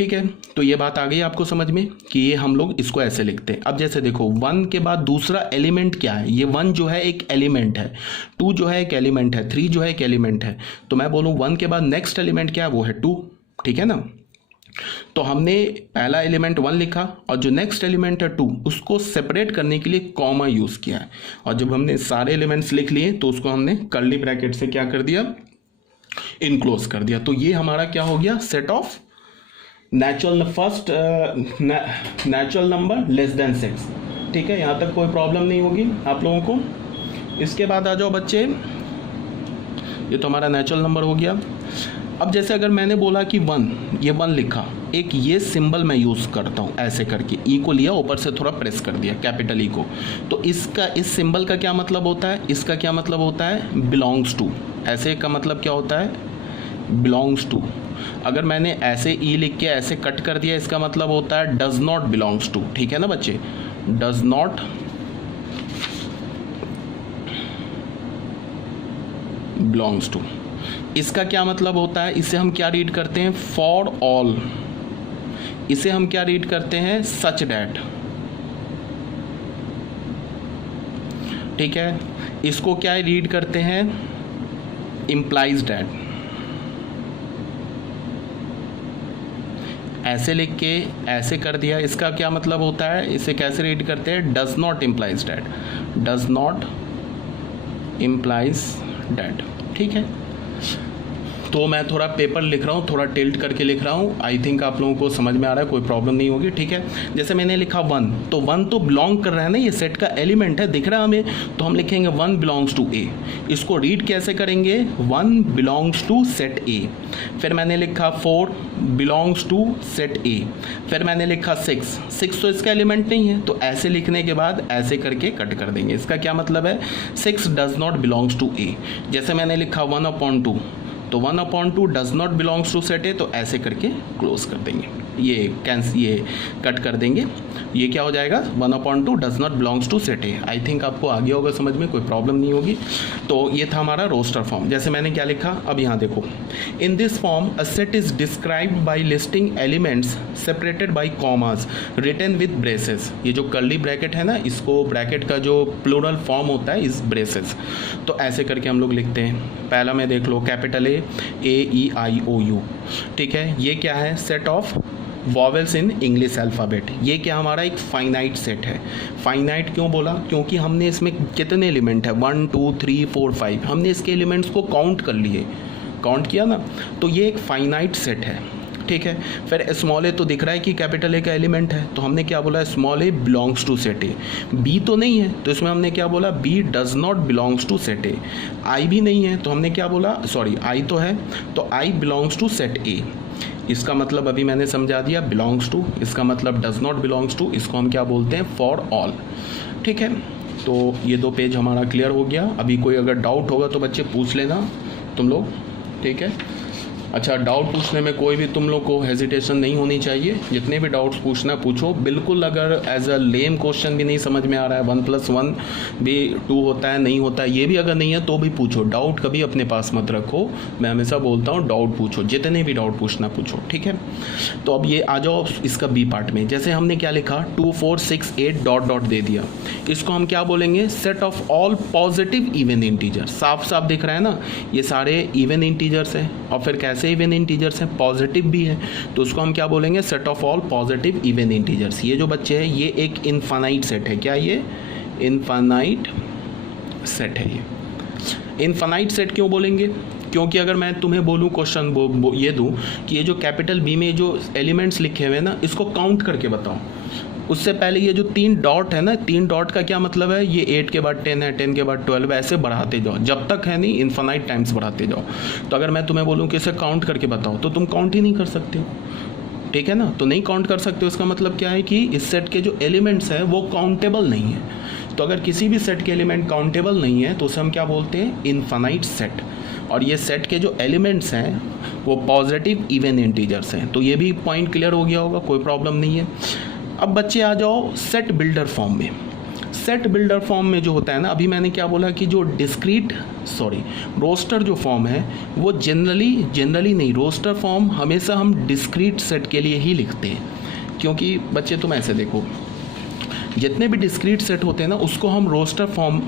ठीक है, तो ये बात आ गई आपको समझ में कि ये हम लोग इसको ऐसे लिखते हैं। अब जैसे देखो 1 के बाद दूसरा एलिमेंट क्या है, ये 1 जो है एक एलिमेंट है, 2 जो है एक एलिमेंट है, 3 जो है एक एलिमेंट है। तो मैं बोलूँ 1 के बाद नेक्स्ट एलिमेंट क्या है, वो है 2, ठीक है ना। तो हमने पहला एलिमेंट 1 लिखा और जो नेक्स्ट एलिमेंट है 2 उसको सेपरेट करने के लिए कॉमा यूज किया है। और जब हमने सारे एलिमेंट्स लिख लिए तो उसको हमने कर्ली ब्रैकेट से क्या कर दिया, इनक्लोज कर दिया। तो ये हमारा क्या हो गया, set of natural number less than 6। ठीक है, यहाँ तक कोई प्रॉब्लम नहीं होगी आप लोगों को। इसके बाद आ जाओ बच्चे, ये तो हमारा नेचुरल नंबर हो गया। अब जैसे अगर मैंने बोला कि 1, ये 1 लिखा, एक ये सिंबल मैं यूज़ करता हूँ ऐसे करके, ई को लिया ऊपर से थोड़ा प्रेस कर दिया, कैपिटल ई को। तो इसका, इस सिंबल का क्या मतलब होता है, इसका क्या मतलब होता है, बिलोंग्स टू। ऐसे का मतलब क्या होता है, बिलोंग्स टू। अगर मैंने ऐसे ई लिख के ऐसे कट कर दिया, इसका मतलब होता है डज नॉट बिलोंग्स टू। ठीक है ना बच्चे, डज नॉट बिलोंग्स टू। इसका क्या मतलब होता है, इसे हम क्या रीड करते हैं, फॉर ऑल। इसे हम क्या रीड करते हैं, सच डैट। ठीक है, इसको क्या रीड करते हैं, इम्प्लाइज डैट। ऐसे लिख के ऐसे कर दिया, इसका क्या मतलब होता है, इसे कैसे रीड करते हैं, does not implies that, does not implies that. ठीक है, तो मैं थोड़ा पेपर लिख रहा हूँ, थोड़ा टिल्ट करके लिख रहा हूँ। आई थिंक आप लोगों को समझ में आ रहा है, कोई प्रॉब्लम नहीं होगी। ठीक है, जैसे मैंने लिखा 1, तो 1 तो बिलोंग कर रहा है ना, ये सेट का एलिमेंट है, दिख रहा है हमें, तो हम लिखेंगे 1 बिलोंग्स टू ए। इसको रीड कैसे करेंगे, 1 बिलोंग्स टू सेट ए। फिर मैंने लिखा 4 बिलोंग्स टू सेट ए। फिर मैंने लिखा 6 तो इसका एलिमेंट नहीं है, तो ऐसे लिखने के बाद ऐसे करके कट कर देंगे। इसका क्या मतलब है, 6 does not belongs to A. जैसे मैंने लिखा 1/2, तो 1/2 does not belongs to set A, तो ऐसे करके क्लोज कर देंगे, ये कट कर देंगे। ये क्या हो जाएगा, 1/2 does not belongs to set A. I think आपको आ गया होगा समझ में, कोई प्रॉब्लम नहीं होगी। तो ये था हमारा रोस्टर फॉर्म। जैसे मैंने क्या लिखा, अब यहाँ देखो, in this form a set is described by listing elements separated by commas written with braces. ये जो कर्ली ब्रैकेट है ना, इसको ब्रैकेट का जो प्लूरल फॉर्म होता है इस ब्रेसेस। तो ऐसे करके हम लोग लिखते हैं। पहला में देख लो, कैपिटल A-E-I-O-U। ठीक है, ये क्या है, set of vowels in English alphabet. ये क्या हमारा एक फाइनाइट सेट है। फाइनाइट क्यों बोला, क्योंकि हमने इसमें कितने एलिमेंट है, 1 2 3 4 5, हमने इसके एलिमेंट्स को काउंट कर लिए, काउंट किया ना, तो ये एक फाइनाइट सेट है। ठीक है, फिर स्मॉल ए तो दिख रहा है कि कैपिटल ए का एलिमेंट है, तो हमने क्या बोला, small A belongs to set A. B तो नहीं है, तो इसमें हमने क्या बोला, B does not belongs to set A. आई भी नहीं है, तो हमने क्या बोला, सॉरी आई तो है, तो आई बिलोंग्स टू सेट ए। इसका मतलब अभी मैंने समझा दिया, बिलोंग्स टू, इसका मतलब डज नॉट बिलोंग्स टू, इसको हम क्या बोलते हैं, फॉर ऑल। ठीक है, तो ये 2 पेज हमारा क्लियर हो गया। अभी कोई अगर डाउट होगा तो बच्चे पूछ लेना तुम लोग। ठीक है, अच्छा, डाउट पूछने में कोई भी तुम लोग को हेजिटेशन नहीं होनी चाहिए, जितने भी डाउट्स पूछना पूछो बिल्कुल। अगर एज अ लेम क्वेश्चन भी नहीं समझ में आ रहा है, 1+1 भी 2 होता है नहीं होता है, ये भी अगर नहीं है तो भी पूछो। डाउट कभी अपने पास मत रखो, मैं हमेशा बोलता हूँ डाउट पूछो, जितने भी डाउट पूछना पूछो। ठीक है, तो अब ये आ जाओ इसका बी पार्ट में। जैसे हमने क्या लिखा, 2 4 6 8 डॉट डॉट दे दिया, इसको हम क्या बोलेंगे, set of all positive even integer. साफ साफ दिख रहा है ना, ये सारे इवन इंटीजर्स हैं, और फिर कैसे इवन इंटीजर्स हैं, पॉजिटिव भी है, तो उसको हम क्या बोलेंगे, set of all positive even integers. ये जो बच्चे हैं ये एक इनफाइनाइट सेट है। क्या ये इनफाइनाइट सेट है। ये इनफाइनाइट सेट क्यों बोलेंगे, क्योंकि अगर मैं तुम्हें बोलूँ क्वेश्चन ये दूँ कि ये जो कैपिटल बी में जो एलिमेंट्स लिखे हुए हैं ना, इसको काउंट करके बताओ, उससे पहले ये जो 3 डॉट है ना, 3 डॉट का क्या मतलब है, ये 8 के बाद 10 है, 10 के बाद 12, ऐसे बढ़ाते जाओ, जब तक है नहीं इन्फाइनाइट टाइम्स बढ़ाते जाओ। तो अगर मैं तुम्हें बोलूँ कि इसे काउंट करके बताओ, तो तुम काउंट ही नहीं कर सकते हो। ठीक है ना, तो नहीं काउंट कर सकते हो, इसका मतलब क्या है कि इस सेट के जो एलिमेंट्स हैं वो काउंटेबल नहीं है। तो अगर किसी भी सेट के एलिमेंट काउंटेबल नहीं है तो उसे हम क्या बोलते हैं, इनफाइनाइट सेट। और ये सेट के जो एलिमेंट्स हैं वो पॉजिटिव इवन इंटीजर्स हैं। तो ये भी पॉइंट क्लियर हो गया होगा, कोई प्रॉब्लम नहीं है। अब बच्चे आ जाओ सेट बिल्डर फॉर्म में। सेट बिल्डर फॉर्म में जो होता है ना, अभी मैंने क्या बोला कि जो रोस्टर जो फॉर्म है वो जनरली नहीं, रोस्टर फॉर्म हमेशा हम डिस्क्रीट सेट के लिए ही लिखते हैं। क्योंकि बच्चे तुम ऐसे देखो, जितने भी डिस्क्रीट सेट होते हैं ना उसको हम रोस्टर फॉर्म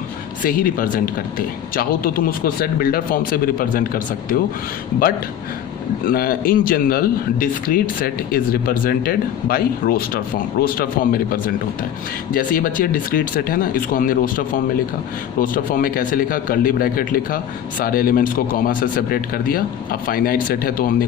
से ही रिप्रेजेंट करते हैं। चाहो तो तुम उसको सेट बिल्डर फॉर्म से भी रिप्रेजेंट कर सकते हो, but in general discrete set is represented by roster form में रिप्रेजेंट होता है। जैसे ये बच्चे डिस्क्रीट सेट है ना, इसको हमने रोस्टर फॉर्म में लिखा। रोस्टर फॉर्म में कैसे लिखा, कर्ली ब्रैकेट लिखा, सारे एलिमेंट्स को कॉमा से सेपरेट कर दिया। अब फाइनाइट सेट है तो हमने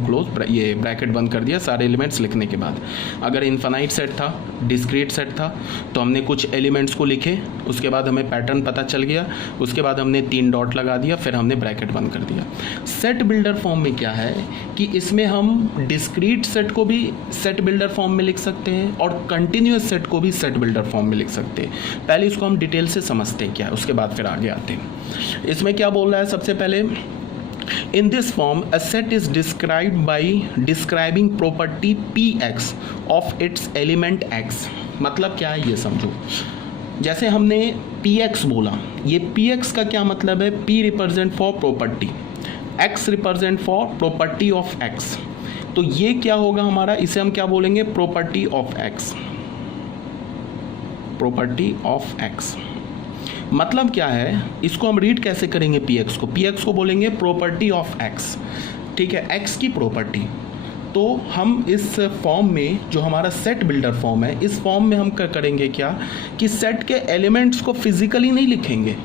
ये ब्रैकेट बंद कर दिया सारे एलिमेंट्स लिखने के बाद। अगर इनफाइनाइट सेट था, डिस्क्रीट सेट था, तो हमने कुछ एलिमेंट्स को लिखे, उसके बाद हमें पैटर्न पता चल गया, उसके बाद हमने 3 डॉट लगा दिया, फिर हमने ब्रैकेट बंद कर दिया। सेट बिल्डर फॉर्म में क्या है कि इसमें हम डिस्क्रीट सेट को भी सेट बिल्डर फॉर्म में लिख सकते हैं और कंटिन्यूअस सेट को भी सेट बिल्डर फॉर्म में लिख सकते हैं। पहले इसको हम डिटेल से समझते हैं क्या है, उसके बाद फिर आगे आते हैं। इसमें क्या बोल रहा है, सबसे पहले In this form, a set is described by describing property Px of its element x। मतलब क्या है ये समझो। जैसे हमने Px बोला, ये Px का क्या मतलब है, P represent for property, X represent for property of X। तो ये क्या होगा हमारा, इसे हम क्या बोलेंगे, property of X। Property of X मतलब क्या है, इसको हम रीड कैसे करेंगे, Px को बोलेंगे प्रॉपर्टी ऑफ X। ठीक है, X की प्रॉपर्टी। तो हम इस फॉर्म में, जो हमारा सेट बिल्डर फॉर्म है, इस फॉर्म में हम करेंगे क्या कि सेट के एलिमेंट्स को फिजिकली नहीं लिखेंगे,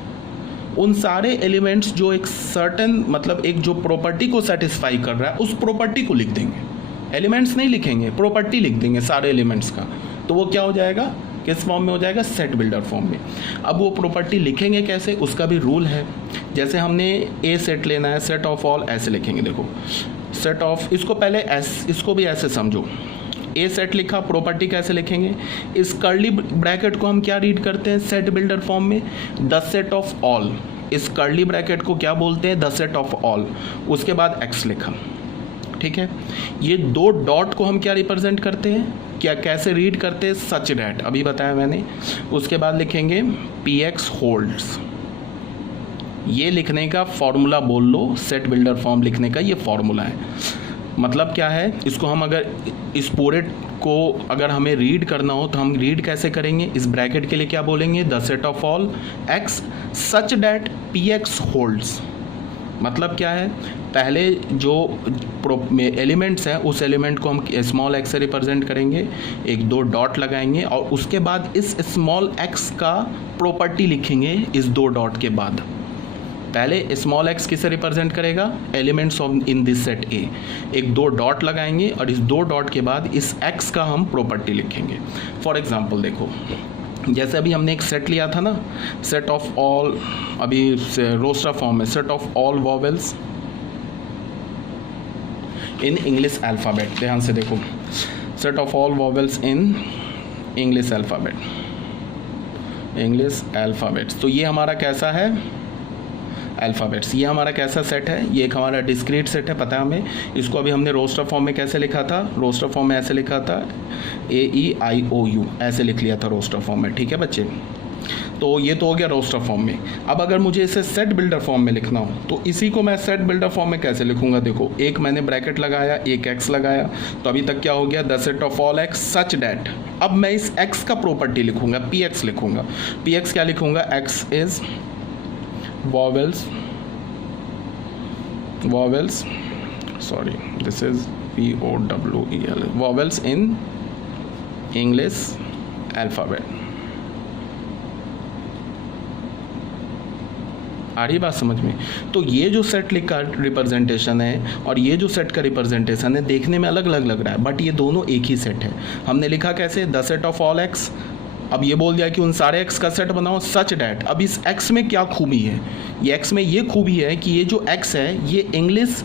उन सारे एलिमेंट्स जो एक सर्टेन मतलब एक जो प्रॉपर्टी को सेटिस्फाई कर रहा है उस प्रॉपर्टी को लिख देंगे। एलिमेंट्स नहीं लिखेंगे, प्रॉपर्टी लिख देंगे सारे एलिमेंट्स का। तो वो क्या हो जाएगा, किस फॉर्म में हो जाएगा, सेट बिल्डर फॉर्म में। अब वो प्रॉपर्टी लिखेंगे कैसे, उसका भी रूल है। जैसे हमने ए सेट लेना है, सेट ऑफ ऑल ऐसे लिखेंगे। देखो सेट ऑफ, इसको पहले इसको भी ऐसे समझो। ए सेट लिखा, प्रॉपर्टी कैसे लिखेंगे, इस कर्ली ब्रैकेट को हम क्या रीड करते हैं सेट बिल्डर फॉर्म में, द सेट ऑफ ऑल। इस कर्ली ब्रैकेट को क्या बोलते हैं, द सेट ऑफ ऑल। उसके बाद एक्स लिखा। ठीक है, ये 2 डॉट को हम क्या रिप्रेजेंट करते हैं, क्या कैसे रीड करते हैं, सच डैट, अभी बताया मैंने। उसके बाद लिखेंगे Px होल्ड्स। ये लिखने का फॉर्मूला बोल लो, सेट बिल्डर फॉर्म लिखने का ये फॉर्मूला है। मतलब क्या है, इसको हम अगर इस पूरे को अगर हमें रीड करना हो तो हम रीड कैसे करेंगे, इस ब्रैकेट के लिए क्या बोलेंगे, the set of all x such that Px holds. मतलब क्या है, पहले जो एलिमेंट्स हैं उस एलिमेंट को हम स्मॉल x से रिप्रेजेंट करेंगे, 1-2 डॉट लगाएंगे और उसके बाद इस स्मॉल x का प्रॉपर्टी लिखेंगे इस 2 डॉट के बाद। पहले स्मॉल x किसे रिप्रेजेंट करेगा, elements of in this set A. 1-2 dot लगाएंगे और इस 2 डॉट के बाद इस x का हम प्रॉपर्टी लिखेंगे। फॉर एग्जांपल देखो, जैसे अभी हमने एक सेट लिया था ना, सेट ऑफ ऑल, अभी रोस्टर फॉर्म में, set of all vowels in English alphabet. ध्यान से देखो, set of all vowels in English alphabets. तो ये हमारा कैसा है, अल्फ़ाबेट्स। ये हमारा कैसा सेट है, ये एक हमारा डिस्क्रीट सेट है, पता है हमें। इसको अभी हमने रोस्टर फॉर्म में कैसे लिखा था, रोस्टर फॉर्म में ऐसे लिखा था, AEIOU ऐसे लिख लिया था रोस्टर फॉर्म में। ठीक है बच्चे, तो ये तो हो गया रोस्टर फॉर्म में। अब अगर मुझे इसे सेट बिल्डर फॉर्म में लिखना हो तो इसी को मैं सेट बिल्डर फॉर्म में कैसे लिखूंगा, देखो एक मैंने ब्रैकेट लगाया, एक x लगाया, तो अभी तक क्या हो गया, the set of all x such that. अब मैं इस x का प्रॉपर्टी लिखूंगा, Px लिखूंगा। Px क्या लिखूंगा, x is vowels, sorry, this is VOWEL, vowels in English alphabet। आ रही बात समझ में। तो ये जो सेट का रिप्रेजेंटेशन है और ये जो सेट का रिप्रेजेंटेशन है देखने में अलग अलग लग रहा है, बट ये दोनों एक ही सेट है। हमने लिखा कैसे, the set of all x. अब ये बोल दिया कि उन सारे एक्स का सेट बनाओ सच डैट। अब इस एक्स में क्या खूबी है, ये एक्स में ये खूबी है कि ये जो एक्स है ये इंग्लिश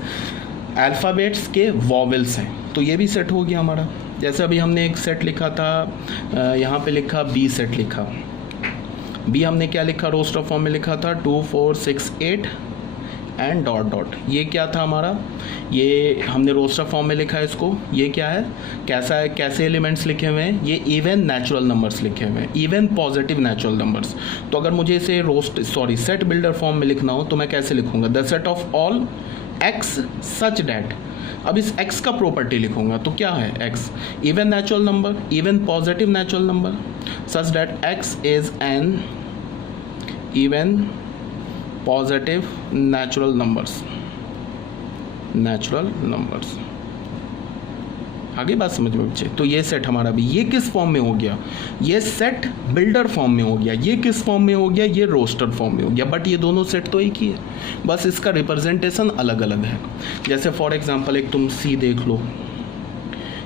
अल्फ़ाबेट्स के वॉवेल्स हैं, तो ये भी सेट हो गया हमारा। जैसे अभी हमने एक सेट लिखा था, यहाँ पे लिखा बी सेट लिखा, बी हमने क्या लिखा, रोस्टर फॉर्म में लिखा था 2 4 6 8 एंड डॉट डॉट। ये क्या था हमारा, ये हमने रोस्टर फॉर्म में लिखा है इसको। ये क्या है, कैसा है, कैसे एलिमेंट्स लिखे हुए हैं, ये इवन नेचुरल नंबर्स लिखे हुए हैं, इवन पॉजिटिव नेचुरल नंबर्स। तो अगर मुझे इसे सेट बिल्डर फॉर्म में लिखना हो तो मैं कैसे लिखूंगा, the set of all x such that. अब इस x का प्रॉपर्टी लिखूंगा तो क्या है, x even natural number, even positive natural number, such that x is an even positive natural numbers. आगे बात समझ में बच्चे। तो ये सेट हमारा भी, ये किस फॉर्म में हो गया, ये सेट बिल्डर फॉर्म में हो गया। ये किस फॉर्म में हो गया, ये रोस्टर फॉर्म में हो गया। बट ये दोनों सेट तो एक ही है, बस इसका रिप्रेजेंटेशन अलग अलग है। जैसे फॉर एग्जांपल एक तुम सी देख लो,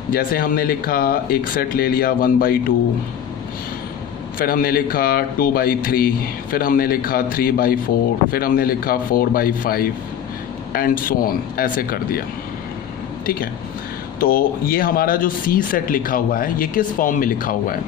जैसे हमने लिखा एक सेट ले लिया 1/2, फिर हमने लिखा 2/3, फिर हमने लिखा 3/4, फिर हमने लिखा 4/5 एंड सो ऑन, ऐसे कर दिया। ठीक है, तो ये हमारा जो सी सेट लिखा हुआ है ये किस फॉर्म में लिखा हुआ है,